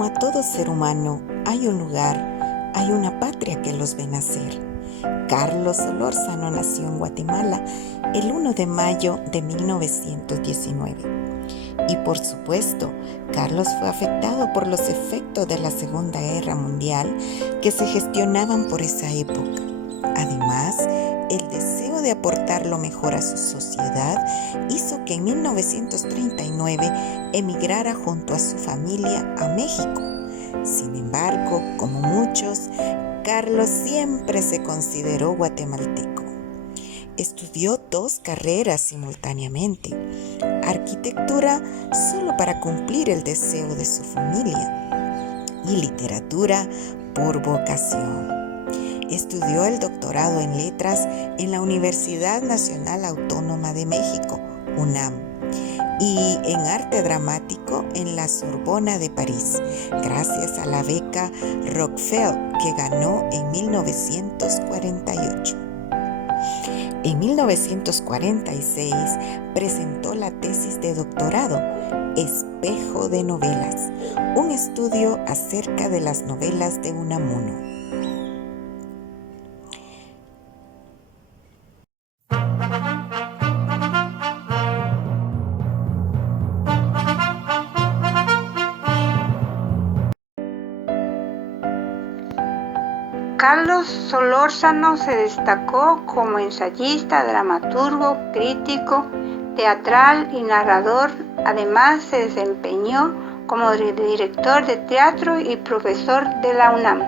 Como a todo ser humano, hay un lugar, hay una patria que los ve nacer. Carlos Solórzano nació en Guatemala el 1 de mayo de 1919. Y por supuesto, Carlos fue afectado por los efectos de la Segunda Guerra Mundial que se gestionaban por esa época. Además, el deseo de aportar lo mejor a su sociedad hizo que en 1939 emigrara junto a su familia a México. Sin embargo, como muchos, Carlos siempre se consideró guatemalteco. Estudió 2 carreras simultáneamente: arquitectura solo para cumplir el deseo de su familia y literatura por vocación. Estudió el doctorado en letras en la Universidad Nacional Autónoma de México, UNAM, y en arte dramático en la Sorbona de París, gracias a la beca Rockefeller que ganó en 1948. En 1946 presentó la tesis de doctorado Espejo de novelas, un estudio acerca de las novelas de Unamuno. Carlos Solórzano se destacó como ensayista, dramaturgo, crítico teatral y narrador. Además, se desempeñó como director de teatro y profesor de la UNAM.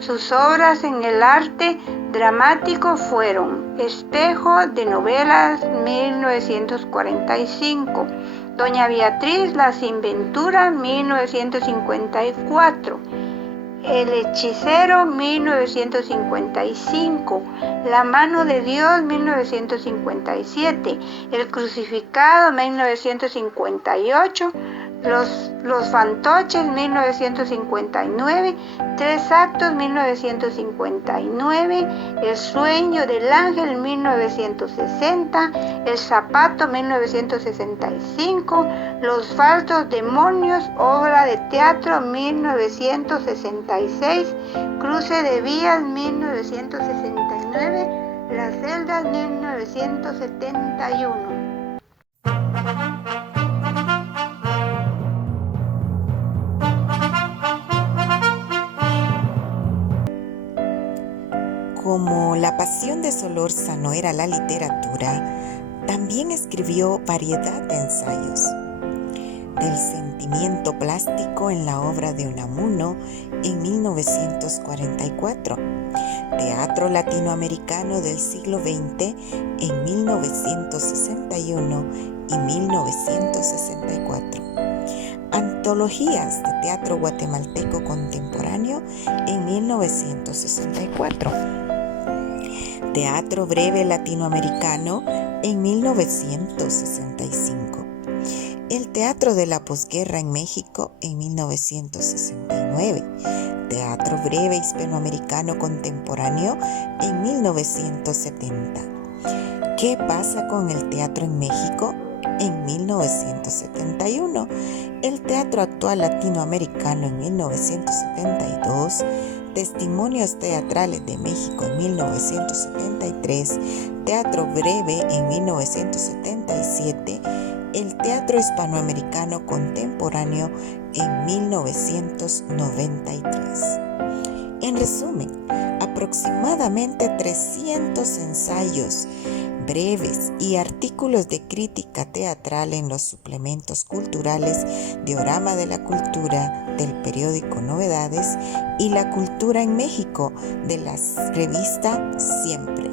Sus obras en el arte dramático fueron Espejo de novelas, 1945, Doña Beatriz, la sin ventura, 1954, El hechicero, 1955, La mano de Dios, 1957, El crucificado, 1958, Los fantoches, 1959, Tres actos, 1959, El sueño del ángel, 1960, El zapato, 1965, Los falsos demonios, obra de teatro, 1966, Cruce de vías, 1969, Las celdas, 1971. Como la pasión de Solórzano era la literatura, también escribió variedad de ensayos. Del sentimiento plástico en la obra de Unamuno en 1944, Teatro Latinoamericano del siglo XX en 1961 y 1964, Antologías de Teatro Guatemalteco Contemporáneo en 1964, Teatro Breve Latinoamericano en 1965, el Teatro de la Posguerra en México en 1969, Teatro Breve Hispanoamericano Contemporáneo en 1970. ¿Qué pasa con el teatro en México? En 1971, el Teatro Actual Latinoamericano en 1972, Testimonios Teatrales de México en 1973, Teatro Breve en 1977, el Teatro Hispanoamericano Contemporáneo en 1993. En resumen, aproximadamente 300 ensayos breves y artículos de crítica teatral en los suplementos culturales Diorama de la Cultura del periódico Novedades y La Cultura en México de la revista Siempre,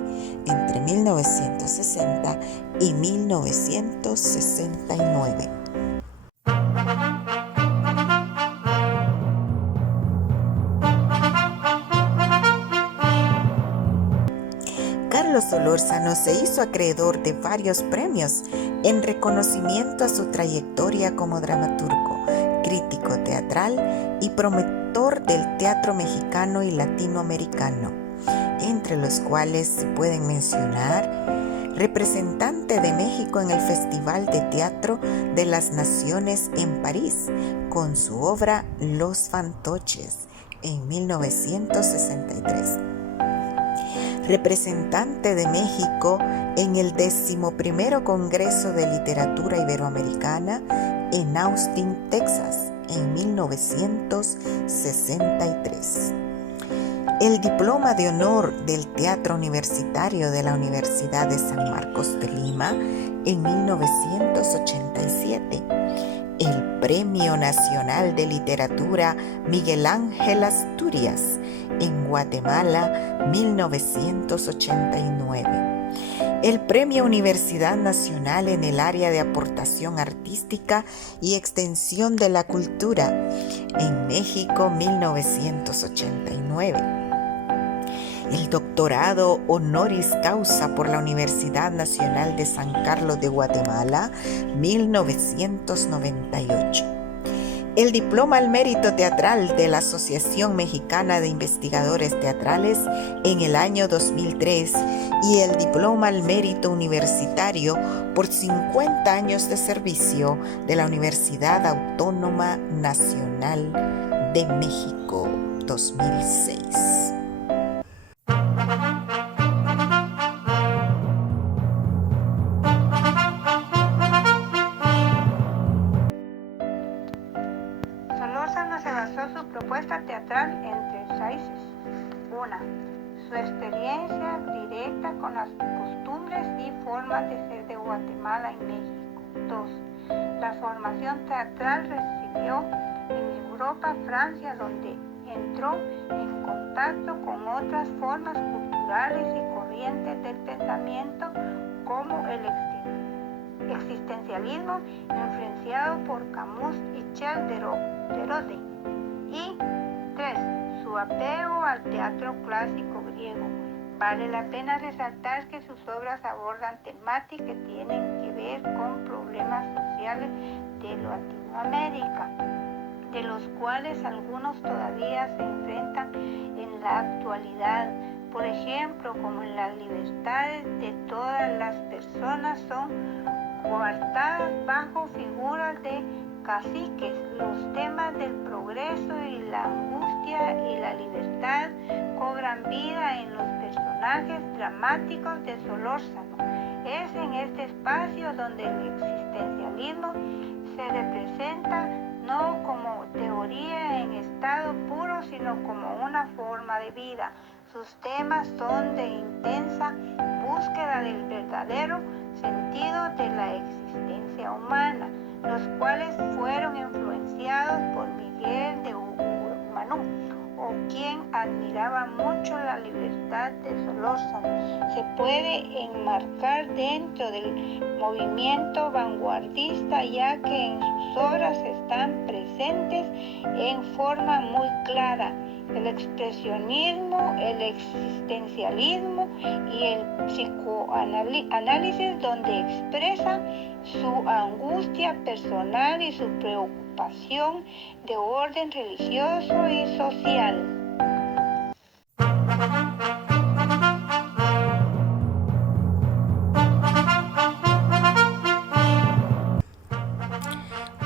entre 1960 y 1969. Carlos Solórzano se hizo acreedor de varios premios en reconocimiento a su trayectoria como dramaturgo, crítico teatral y promotor del teatro mexicano y latinoamericano, entre los cuales se pueden mencionar representante de México en el Festival de Teatro de las Naciones en París, con su obra Los Fantoches, en 1963. Representante de México en el 11º Congreso de Literatura Iberoamericana en Austin, Texas, en 1963. El diploma de honor del Teatro Universitario de la Universidad de San Marcos de Lima en 1987. El Premio Nacional de Literatura Miguel Ángel Asturias en Guatemala, 1989. El Premio Universidad Nacional en el área de aportación artística y extensión de la cultura en México, 1989. El doctorado honoris causa por la Universidad Nacional de San Carlos de Guatemala, 1998. El diploma al mérito teatral de la Asociación Mexicana de Investigadores Teatrales en el año 2003 y el diploma al mérito universitario por 50 años de servicio de la Universidad Autónoma Nacional de México, 2006. Solórzano se basó su propuesta teatral en 3 raíces. 1. Su experiencia directa con las costumbres y formas de ser de Guatemala y México. 2. La formación teatral recibió en Europa, Francia, donde entró en contacto con otras formas culturales y corrientes del pensamiento como el existencialismo influenciado por Camus y Charles Derode. Y 3. Su apego al teatro clásico griego. Vale la pena resaltar que sus obras abordan temáticas que tienen que ver con problemas sociales de Latinoamérica, de los cuales algunos todavía se enfrentan en la actualidad. Por ejemplo, como las libertades de todas las personas son coartadas bajo figuras de caciques, los temas del progreso y la angustia y la libertad cobran vida en los personajes dramáticos de Solórzano. Es en este espacio donde el existencialismo se representa no como teoría en estado puro, sino como una forma de vida. Sus temas son de intensa búsqueda del verdadero sentido de la existencia humana, los cuales fueron influenciados por Miguel de Unamuno, o quien admiraba mucho la libertad de Solórzano. Se puede enmarcar dentro del movimiento vanguardista, ya que en sus obras están presentes en forma muy clara el expresionismo, el existencialismo y el psicoanálisis, donde expresa su angustia personal y su preocupación de orden religioso y social.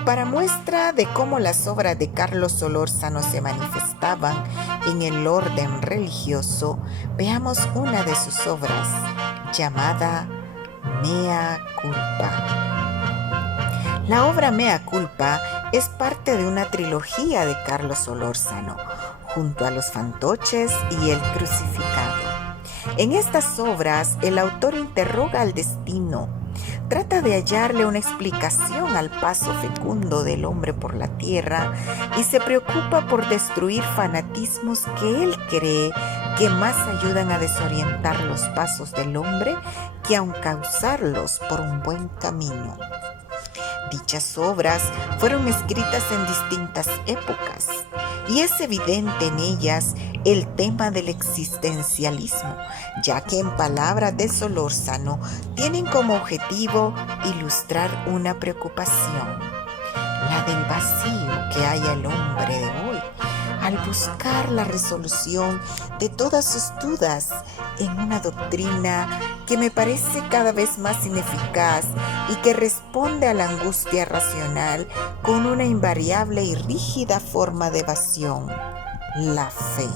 Para muestra de cómo las obras de Carlos Solórzano se manifestaban en el orden religioso, veamos una de sus obras, llamada Mea Culpa. La obra Mea Culpa es parte de una trilogía de Carlos Solórzano, junto a Los Fantoches y El Crucificado. En estas obras, el autor interroga al destino, trata de hallarle una explicación al paso fecundo del hombre por la tierra y se preocupa por destruir fanatismos que él cree que más ayudan a desorientar los pasos del hombre que a encauzarlos por un buen camino. Dichas obras fueron escritas en distintas épocas y es evidente en ellas el tema del existencialismo, ya que en palabras de Solórzano tienen como objetivo ilustrar una preocupación, la del vacío que haya el hombre de hoy al buscar la resolución de todas sus dudas en una doctrina que me parece cada vez más ineficaz y que responde a la angustia racional con una invariable y rígida forma de evasión: la fe.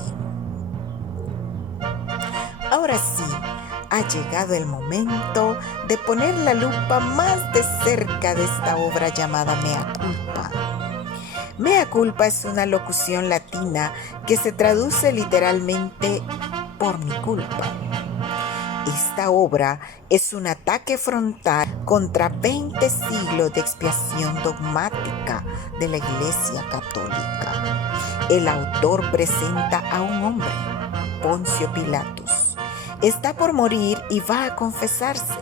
Ahora sí, ha llegado el momento de poner la lupa más de cerca de esta obra llamada Mea Culpa. Mea culpa es una locución latina que se traduce literalmente por mi culpa. Esta obra es un ataque frontal contra 20 siglos de expiación dogmática de la Iglesia Católica. El autor presenta a un hombre, Poncio Pilatos. Está por morir y va a confesarse.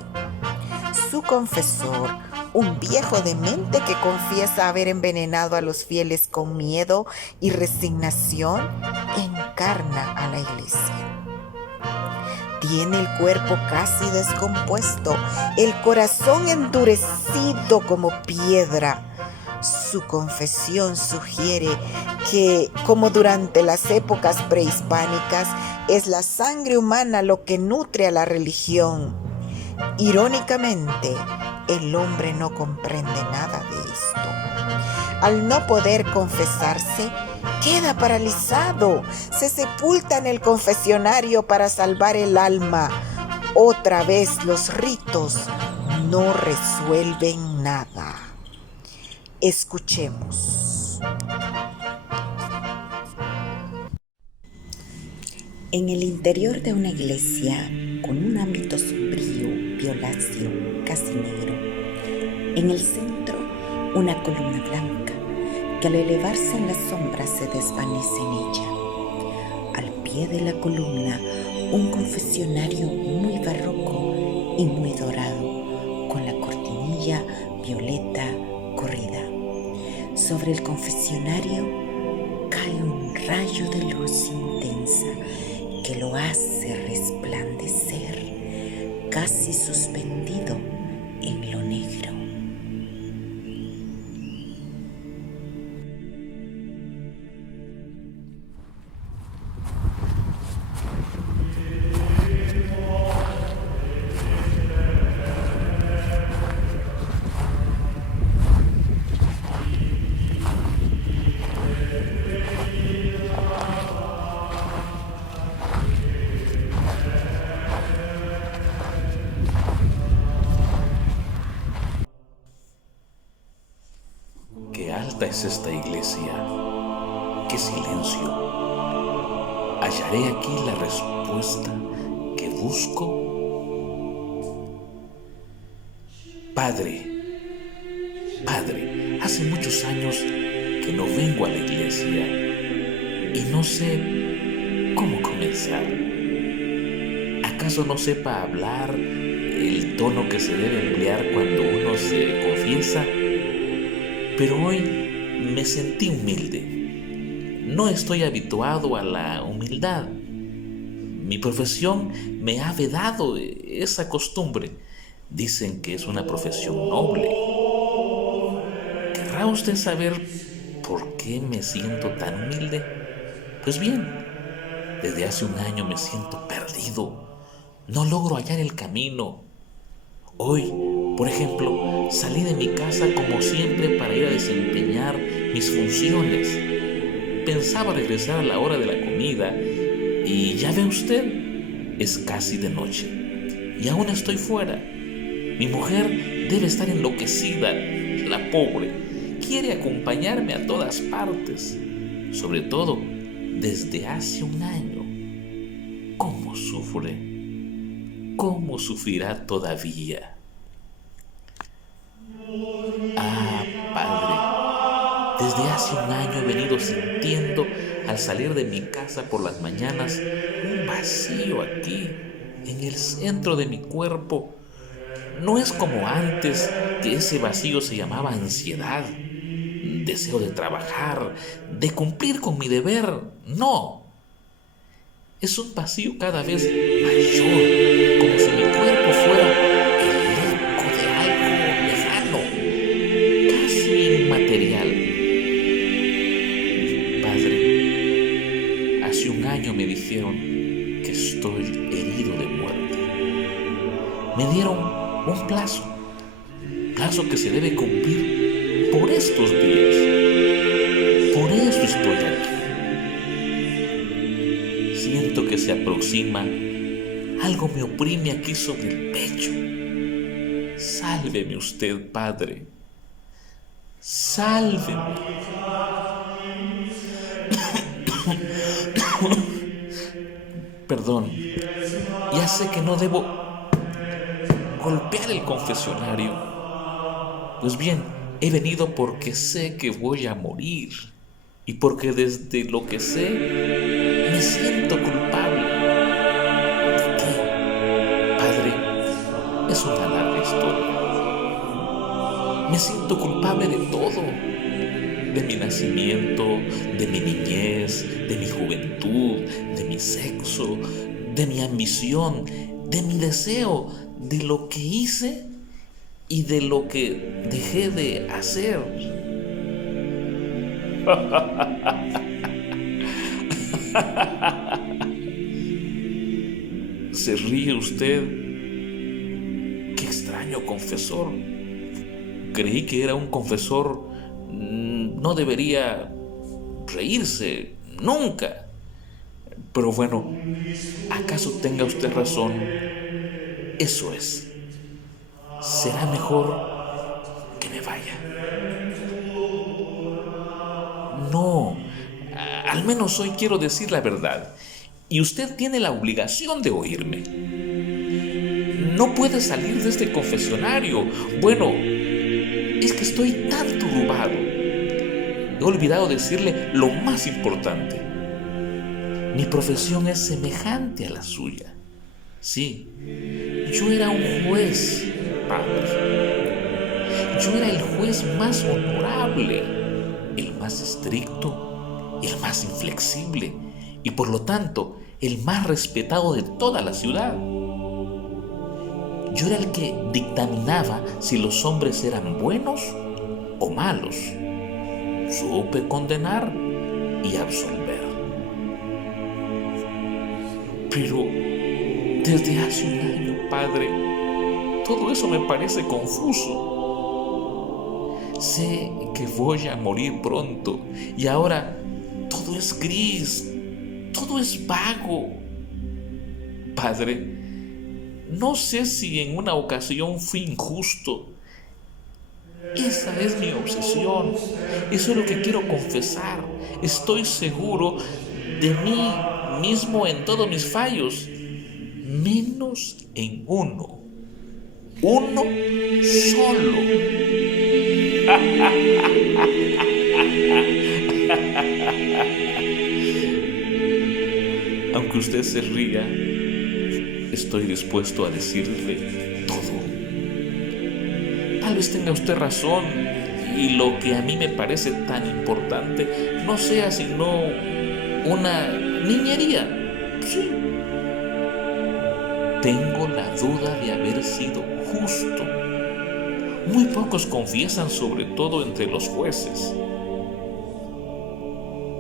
Su confesor, un viejo demente que confiesa haber envenenado a los fieles con miedo y resignación, encarna a la Iglesia. Tiene el cuerpo casi descompuesto, el corazón endurecido como piedra. Su confesión sugiere que, como durante las épocas prehispánicas, es la sangre humana lo que nutre a la religión. Irónicamente, el hombre no comprende nada de esto. Al no poder confesarse, queda paralizado. Se sepulta en el confesionario para salvar el alma. Otra vez los ritos no resuelven nada. Escuchemos. En el interior de una iglesia, con un ámbito sombrío, violáceo, casi negro, en el centro, una columna blanca que al elevarse en las sombras se desvanece en ella. Al pie de la columna, un confesionario muy barroco y muy dorado, con la cortinilla violeta corrida. Sobre el confesionario cae un rayo de luz intensa que lo hace resplandecer, casi suspendido en lo negro. Qué alta es esta iglesia, qué silencio. ¿Hallaré aquí la respuesta que busco? Padre, hace muchos años que no vengo a la iglesia y no sé cómo comenzar. ¿Acaso no sepa hablar el tono que se debe emplear cuando uno se confiesa? Pero hoy me sentí humilde. No estoy habituado a la humildad. Mi profesión me ha vedado esa costumbre. Dicen que es una profesión noble. ¿Querrá usted saber por qué me siento tan humilde? Pues bien, desde hace un año me siento perdido. No logro hallar el camino. Hoy, por ejemplo, salí de mi casa como siempre para ir a desempeñar mis funciones. Pensaba regresar a la hora de la comida y ya ve usted, es casi de noche y aún estoy fuera. Mi mujer debe estar enloquecida, la pobre. Quiere acompañarme a todas partes, sobre todo desde hace un año. ¿Cómo sufre? ¿Cómo sufrirá todavía? Ah, Padre, desde hace un año he venido sintiendo al salir de mi casa por las mañanas un vacío aquí, en el centro de mi cuerpo. No es como antes, que ese vacío se llamaba ansiedad, deseo de trabajar, de cumplir con mi deber. No. Es un vacío cada vez mayor, como si mi cuerpo fuera el eco de algo lejano, casi inmaterial. Padre, año me dijeron que estoy herido de muerte. Me dieron un plazo que se debe cumplir por estos días. Por eso estoy aquí. Siento que se aproxima, algo me oprime aquí sobre el pecho. Sálveme usted, Padre. Sálveme. Perdón, ya sé que no debo golpear el confesionario. Pues bien, he venido porque sé que voy a morir y porque desde lo que sé me siento culpable. ¿De qué? Padre, es una larga historia. Me siento culpable de todo. De mi nacimiento, de mi niñez, de mi juventud, de mi sexo, de mi ambición, de mi deseo, de lo que hice y de lo que dejé de hacer. ¿Se ríe usted? Qué extraño confesor. Creí que era un confesor. No debería reírse nunca. Pero bueno, ¿acaso tenga usted razón? Eso es. Será mejor que me vaya. No, al menos hoy quiero decir la verdad. Y usted tiene la obligación de oírme. No puede salir de este confesionario. Bueno, es que estoy tan turbado. He olvidado decirle lo más importante. Mi profesión es semejante a la suya. Sí, yo era un juez, Padre. Yo era el juez más honorable, el más estricto, el más inflexible y por lo tanto el más respetado de toda la ciudad. Yo era el que dictaminaba si los hombres eran buenos o malos. Supe condenar y absolver. Pero desde hace un año, Padre, todo eso me parece confuso. Sé que voy a morir pronto y ahora todo es gris, todo es vago. Padre, no sé si en una ocasión fui injusto. Esa es mi obsesión. Eso es lo que quiero confesar. Estoy seguro de mí mismo en todos mis fallos, menos en uno. Uno solo. Aunque usted se ría, estoy dispuesto a decirle todo. Tal vez tenga usted razón y lo que a mí me parece tan importante no sea sino una niñería. Sí. Tengo la duda de haber sido justo. Muy pocos confiesan, sobre todo entre los jueces.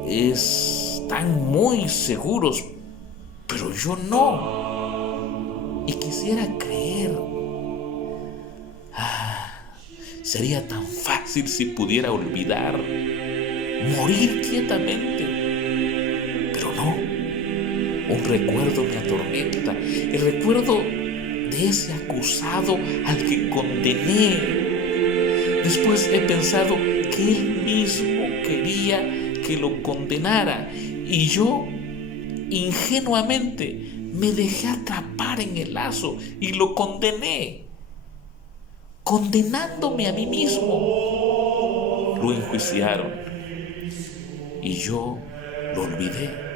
Están muy seguros, pero yo no. Y quisiera creer. Sería tan fácil si pudiera olvidar, morir quietamente. Pero no. Un recuerdo me atormenta. El recuerdo de ese acusado al que condené. Después he pensado que él mismo quería que lo condenara y yo, ingenuamente, me dejé atrapar en el lazo y lo condené, condenándome a mí mismo. Lo enjuiciaron y yo lo olvidé.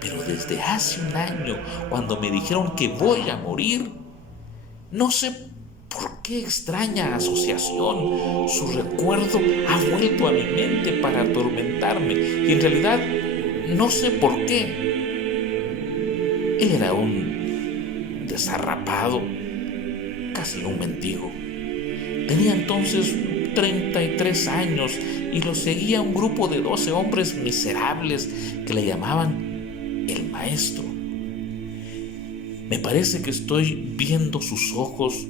Pero desde hace un año, cuando me dijeron que voy a morir, no sé por qué extraña asociación, su recuerdo ha vuelto a mi mente para atormentarme y en realidad no sé por qué. Él era un desarrapado, casi un mendigo. Tenía entonces 33 años y lo seguía un grupo de 12 hombres miserables que le llamaban el maestro. Me parece que estoy viendo sus ojos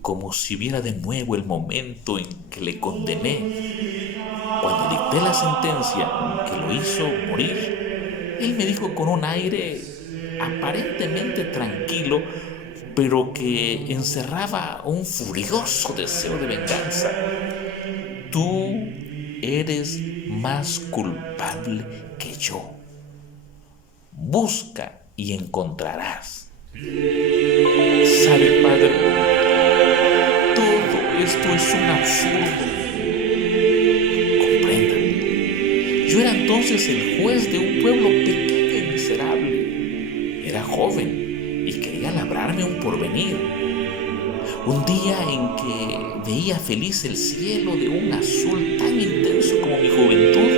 como si viera de nuevo el momento en que le condené. Cuando dicté la sentencia que lo hizo morir, él me dijo con un aire aparentemente tranquilo, pero que encerraba un furioso deseo de venganza: tú eres más culpable que yo. Busca y encontrarás. ¿Sabe, padre? Todo esto es un absurdo. Comprendan. Yo era entonces el juez de un pueblo pequeño y miserable. Era joven y quería labrarme un porvenir. Un día en que veía feliz el cielo de un azul tan intenso como mi juventud,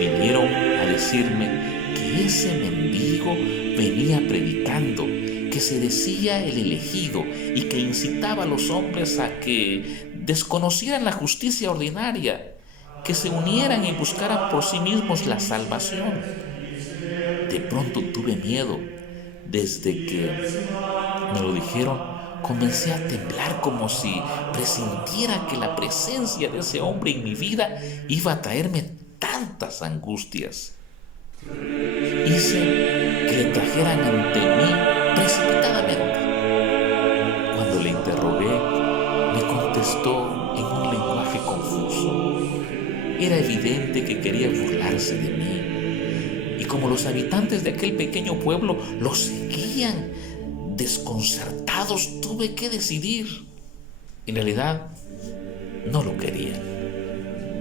vinieron a decirme que ese mendigo venía predicando, que se decía el elegido y que incitaba a los hombres a que desconocieran la justicia ordinaria, que se unieran y buscaran por sí mismos la salvación. De pronto tuve miedo. Desde que me lo dijeron, comencé a temblar como si presintiera que la presencia de ese hombre en mi vida iba a traerme tantas angustias. Hice que le trajeran ante mí precipitadamente. Cuando le interrogué, me contestó en un lenguaje confuso. Era evidente que quería burlarse de mí. Y como los habitantes de aquel pequeño pueblo lo seguían desconcertados, tuve que decidir. En realidad, no lo quería,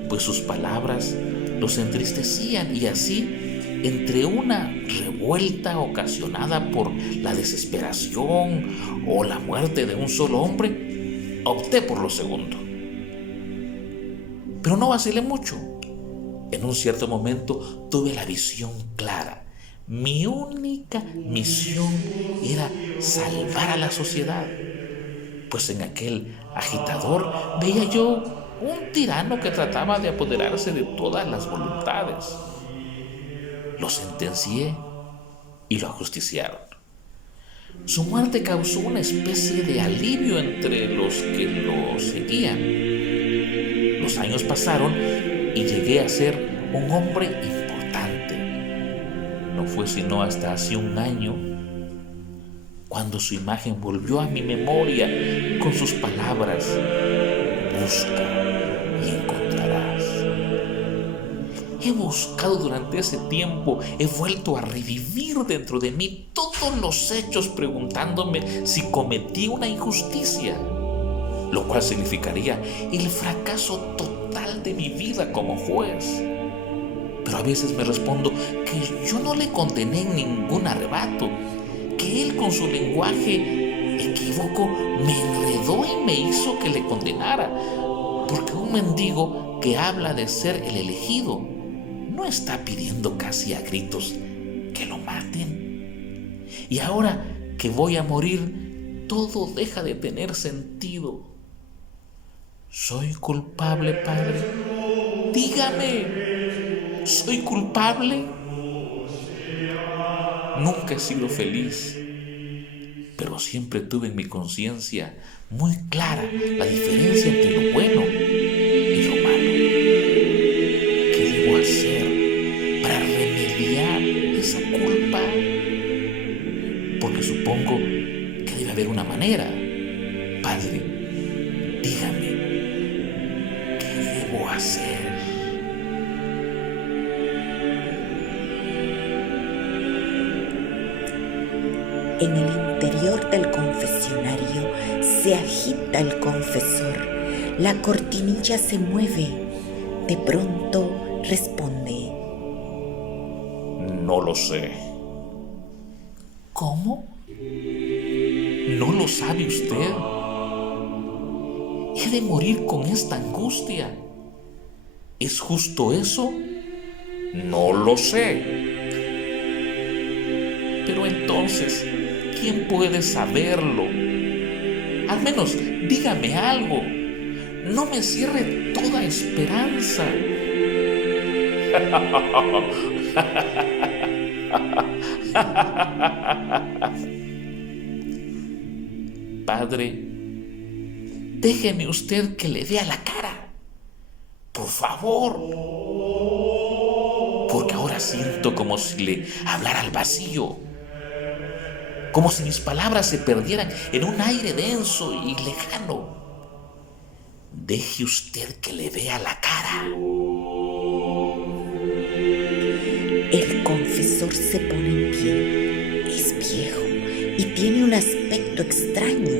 pues sus palabras los entristecían, y así, entre una revuelta ocasionada por la desesperación o la muerte de un solo hombre, opté por lo segundo. Pero no vacilé mucho. En un cierto momento tuve la visión clara. Mi única misión era salvar a la sociedad, pues en aquel agitador veía yo un tirano que trataba de apoderarse de todas las voluntades. Lo sentencié y lo ajusticiaron. Su muerte causó una especie de alivio entre los que lo seguían. Los años pasaron y llegué a ser un hombre importante. No fue sino hasta hace un año cuando su imagen volvió a mi memoria con sus palabras: busca y encontrarás. He buscado durante ese tiempo, he vuelto a revivir dentro de mí todos los hechos, preguntándome si cometí una injusticia, lo cual significaría el fracaso total de mi vida como juez. Pero a veces me respondo que yo no le condené en ningún arrebato, que él con su lenguaje equívoco me enredó y me hizo que le condenara, porque un mendigo que habla de ser el elegido no está pidiendo casi a gritos que lo maten. Y ahora que voy a morir, todo deja de tener sentido. ¿Soy culpable, Padre? Dígame, ¿soy culpable? Nunca he sido feliz, pero siempre tuve en mi conciencia muy clara la diferencia entre lo bueno y lo malo. ¿Qué debo hacer para remediar esa culpa? Porque supongo que debe haber una manera. Padre, dígame, ¿qué debo hacer? En el interior del confesionario se agita el confesor. La cortinilla se mueve. De pronto responde: No lo sé. ¿Cómo? ¿No lo sabe usted? He de morir con esta angustia. ¿Es justo eso? No lo sé. Pero entonces, ¿quién puede saberlo? Al menos dígame algo. No me cierre toda esperanza. Padre, déjeme usted que le dé a la cara. Por favor. Porque ahora siento como si le hablara al vacío. Como si mis palabras se perdieran en un aire denso y lejano. Deje usted que le vea la cara. El confesor se pone en pie. Es viejo y tiene un aspecto extraño.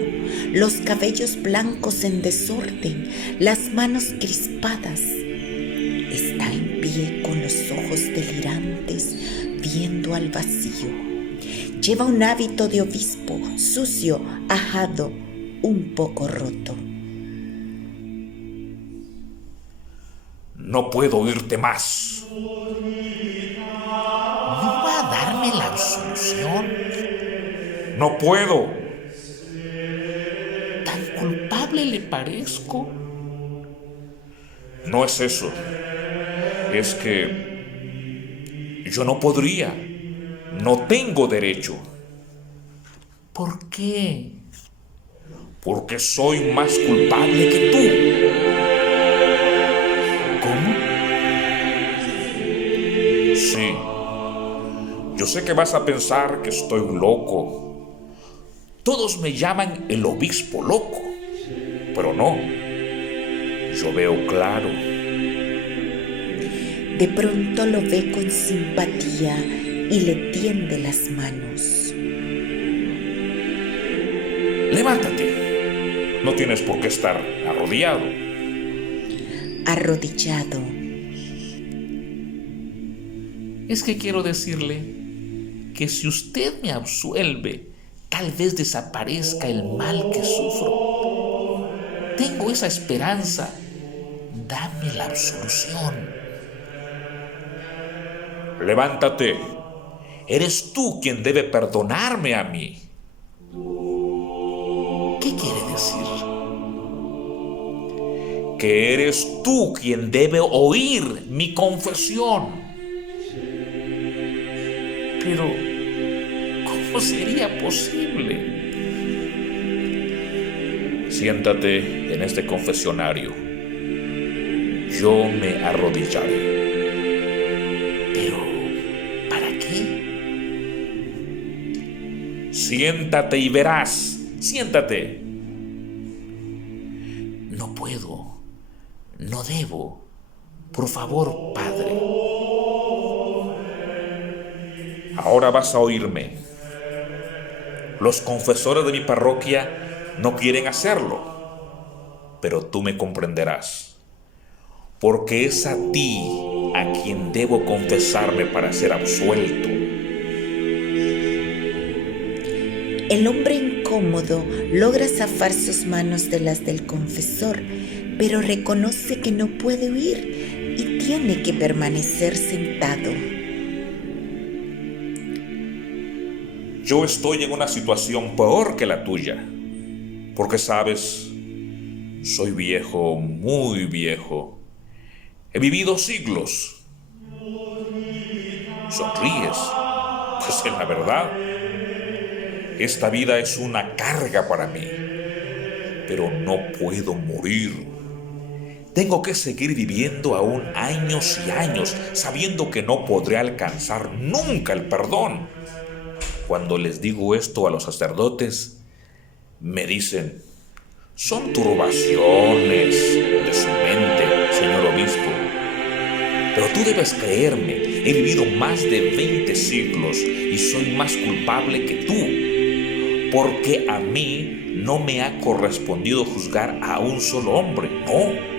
Los cabellos blancos en desorden, las manos crispadas. Está en pie con los ojos delirantes, viendo al vacío. Lleva un hábito de obispo, sucio, ajado, un poco roto. No puedo oírte más. ¿No va a darme la absolución? No puedo. ¿Tan culpable le parezco? No es eso. Es que yo no podría. No tengo derecho. ¿Por qué? Porque soy más culpable que tú. ¿Cómo? Sí. Yo sé que vas a pensar que estoy loco. Todos me llaman el obispo loco. Pero no. Yo veo claro. De pronto lo ve con simpatía y le tiende las manos. Levántate. No tienes por qué estar arrodillado. Arrodillado. Es que quiero decirle que si usted me absuelve, tal vez desaparezca el mal que sufro. Tengo esa esperanza. Dame la absolución. Levántate. Eres tú quien debe perdonarme a mí. ¿Qué quiere decir? Que eres tú quien debe oír mi confesión. Pero, ¿cómo sería posible? Siéntate en este confesionario. Yo me arrodillaré. Pero, ¿para qué? Siéntate y verás. Siéntate. No puedo. No debo. Por favor, Padre. Ahora vas a oírme. Los confesores de mi parroquia no quieren hacerlo, pero tú me comprenderás, porque es a ti a quien debo confesarme para ser absuelto. El hombre incómodo logra zafar sus manos de las del confesor, pero reconoce que no puede huir y tiene que permanecer sentado. Yo estoy en una situación peor que la tuya, porque sabes, soy viejo, muy viejo. He vivido siglos. Sonríes, pues es la verdad. Esta vida es una carga para mí, pero no puedo morir. Tengo que seguir viviendo aún años y años, sabiendo que no podré alcanzar nunca el perdón. Cuando les digo esto a los sacerdotes, me dicen, son turbaciones de su mente, señor obispo. Pero tú debes creerme, he vivido más de 20 siglos y soy más culpable que tú, porque a mí no me ha correspondido juzgar a un solo hombre, no.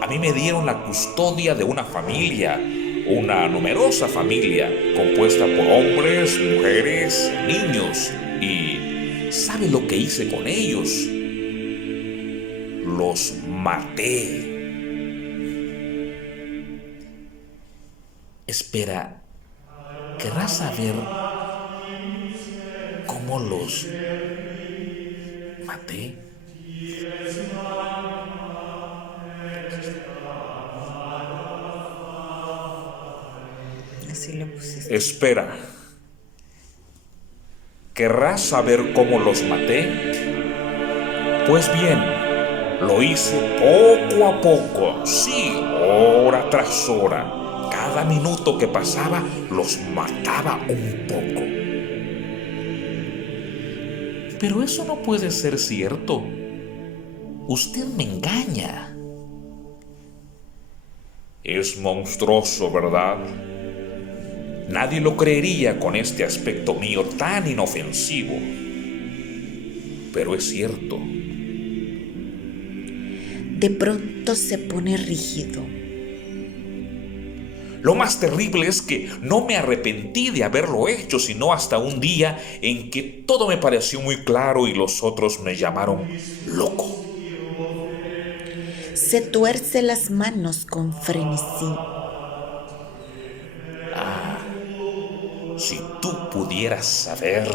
A mí me dieron la custodia de una familia, una numerosa familia compuesta por hombres, mujeres, niños. ¿Y sabe lo que hice con ellos? Los maté. Espera, ¿querrás saber cómo los maté? Así lo pusiste. Espera, ¿Querrás saber cómo los maté? Pues bien, lo hice poco a poco, sí, hora tras hora. Cada minuto que pasaba los mataba un poco. Pero eso no puede ser cierto. Usted me engaña. Es monstruoso, ¿verdad? Nadie lo creería con este aspecto mío tan inofensivo. Pero es cierto. De pronto se pone rígido. Lo más terrible es que no me arrepentí de haberlo hecho, sino hasta un día en que todo me pareció muy claro y los otros me llamaron loco. Se tuerce las manos con frenesí. Si tú pudieras saber.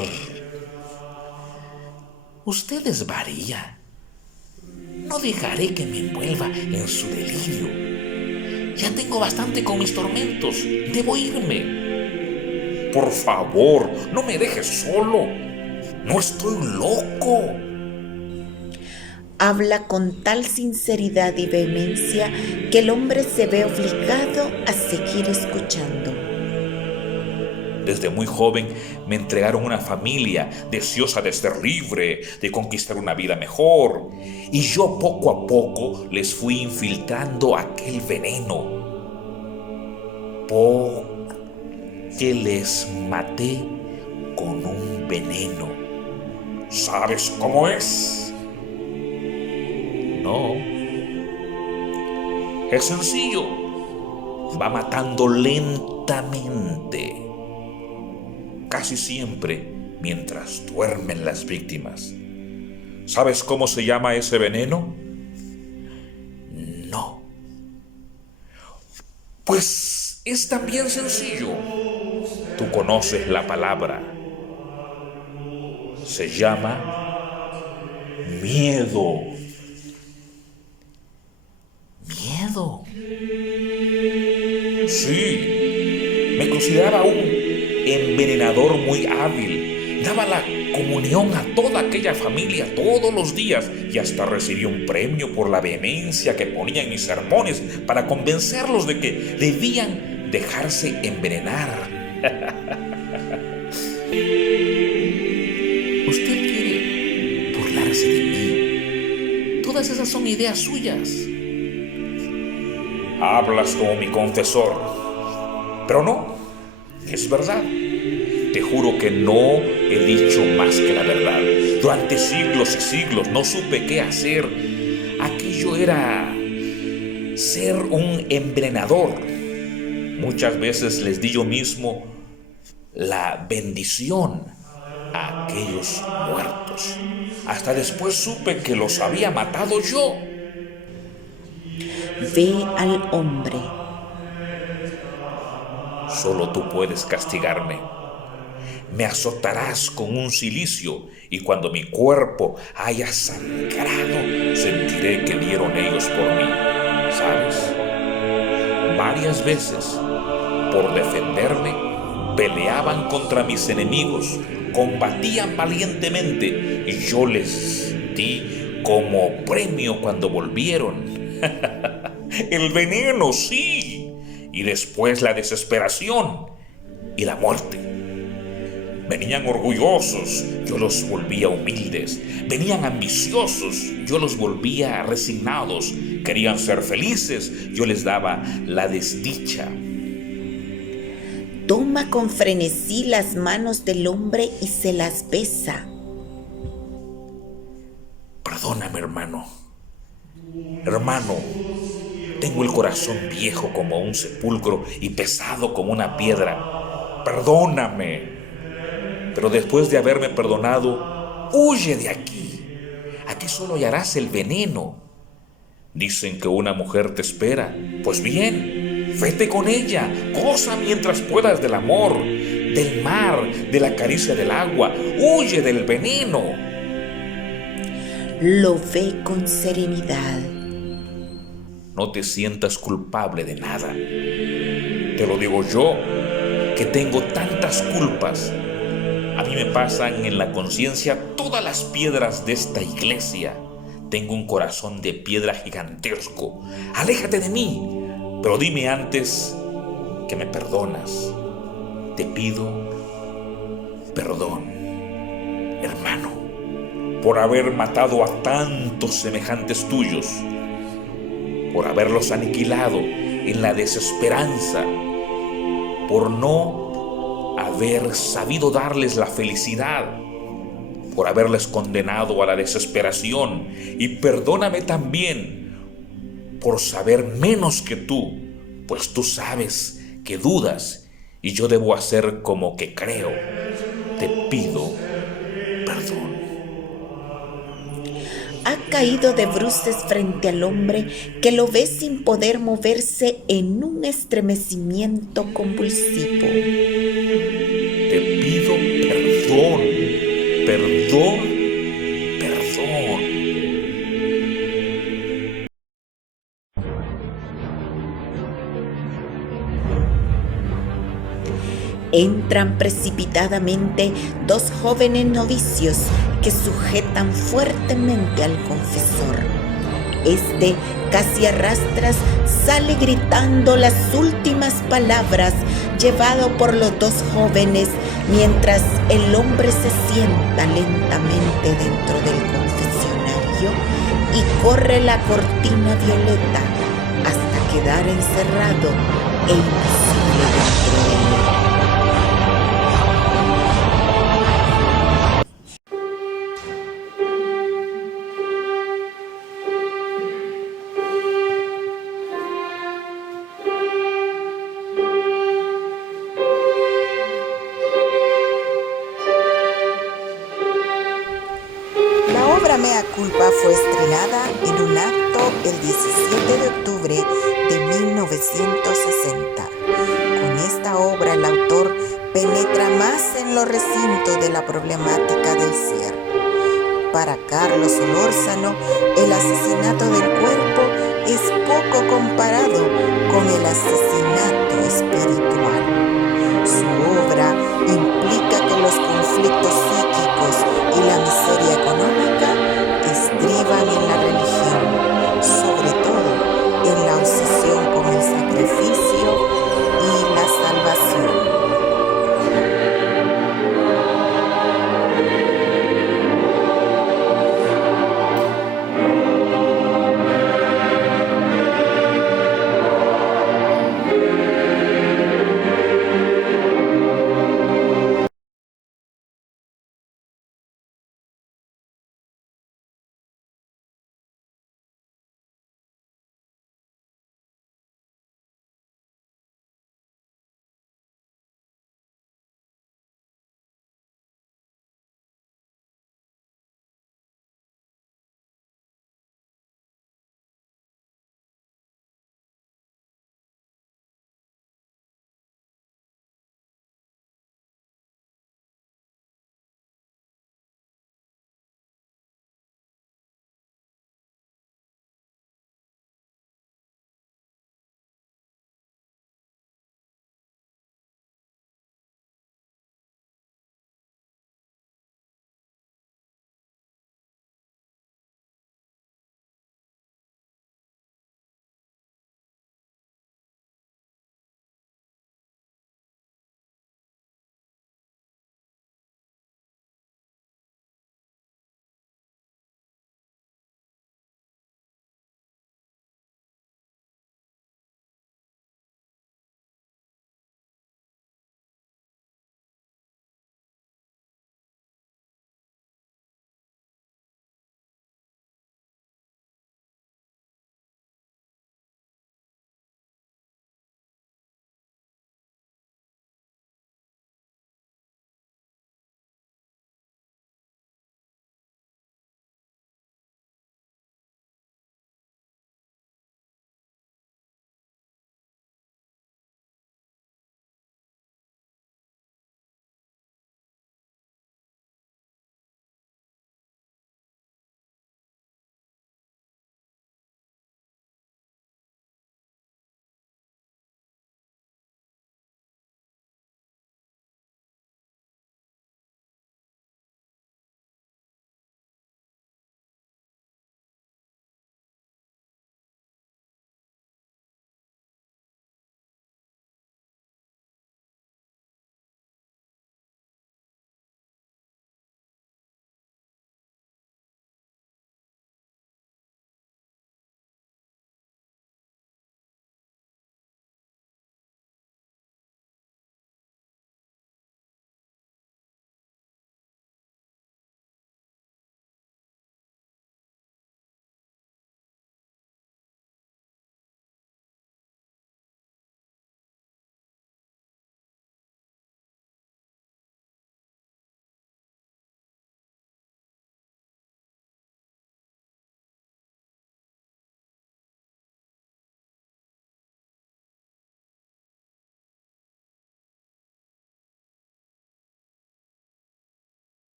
Usted desvaría. No dejaré que me envuelva en su delirio. Ya tengo bastante con mis tormentos. Debo irme. Por favor, no me dejes solo. No estoy loco. Habla con tal sinceridad y vehemencia que el hombre se ve obligado a seguir escuchando. Desde muy joven me entregaron una familia deseosa de ser libre, de conquistar una vida mejor. Y yo poco a poco les fui infiltrando aquel veneno. Que les maté con un veneno. ¿Sabes cómo es? No. Es sencillo. Va matando lentamente. Casi siempre mientras duermen las víctimas. ¿Sabes cómo se llama ese veneno? No. Pues es también sencillo. Tú conoces la palabra. Se llama miedo. ¿Miedo? Sí. Me consideraba un envenenador muy hábil. Daba la comunión a toda aquella familia todos los días y hasta recibí un premio por la vehemencia que ponía en mis sermones para convencerlos de que debían dejarse envenenar. Usted quiere burlarse de mí. Todas esas son ideas suyas. Hablas como mi confesor. Pero no, es verdad. Te juro que no he dicho más que la verdad. Durante siglos y siglos no supe qué hacer. Aquello era ser un envenenador. Muchas veces les di yo mismo la bendición a aquellos muertos. Hasta después supe que los había matado yo. Ve al hombre. Solo tú puedes castigarme. Me azotarás con un cilicio y cuando mi cuerpo haya sangrado, sentiré que dieron ellos por mí. ¿Sabes? Varias veces, por defenderme, peleaban contra mis enemigos, combatían valientemente y yo les di como premio cuando volvieron. El veneno, sí, y después la desesperación y la muerte. Venían orgullosos, yo los volvía humildes. Venían ambiciosos, yo los volvía resignados. Querían ser felices, yo les daba la desdicha. Toma con frenesí las manos del hombre y se las besa. Perdóname, hermano. Hermano, tengo el corazón viejo como un sepulcro y pesado como una piedra. Perdóname. Pero después de haberme perdonado, huye de aquí. Aquí solo hallarás el veneno. Dicen que una mujer te espera. Pues bien, vete con ella. Goza mientras puedas del amor, del mar, de la caricia del agua. Huye del veneno. Lo ve con serenidad. No te sientas culpable de nada. Te lo digo yo, que tengo tantas culpas. A mí me pasan en la conciencia todas las piedras de esta iglesia. Tengo un corazón de piedra gigantesco. Aléjate de mí, pero dime antes que me perdonas. Te pido perdón, hermano, por haber matado a tantos semejantes tuyos, por haberlos aniquilado en la desesperanza, por no haber sabido darles la felicidad, por haberles condenado a la desesperación. Y perdóname también por saber menos que tú, pues tú sabes que dudas y yo debo hacer como que creo. Te pido perdón. Ha caído de bruces frente al hombre que lo ve sin poder moverse en un estremecimiento convulsivo. Te pido perdón, perdón, perdón. Entran precipitadamente dos jóvenes novicios que sujetan fuertemente al confesor. Este, casi a rastras, sale gritando las últimas palabras, llevado por los dos jóvenes, mientras el hombre se sienta lentamente dentro del confesionario y corre la cortina violeta hasta quedar encerrado e invisible dentro de él. La obra Mea Culpa fue estrenada en un acto el 17 de octubre de 1960. Con esta obra el autor penetra más en los recintos de la problemática del ser. Para Carlos Solórzano, el asesinato del cuerpo es poco comparado con el asesinato espiritual.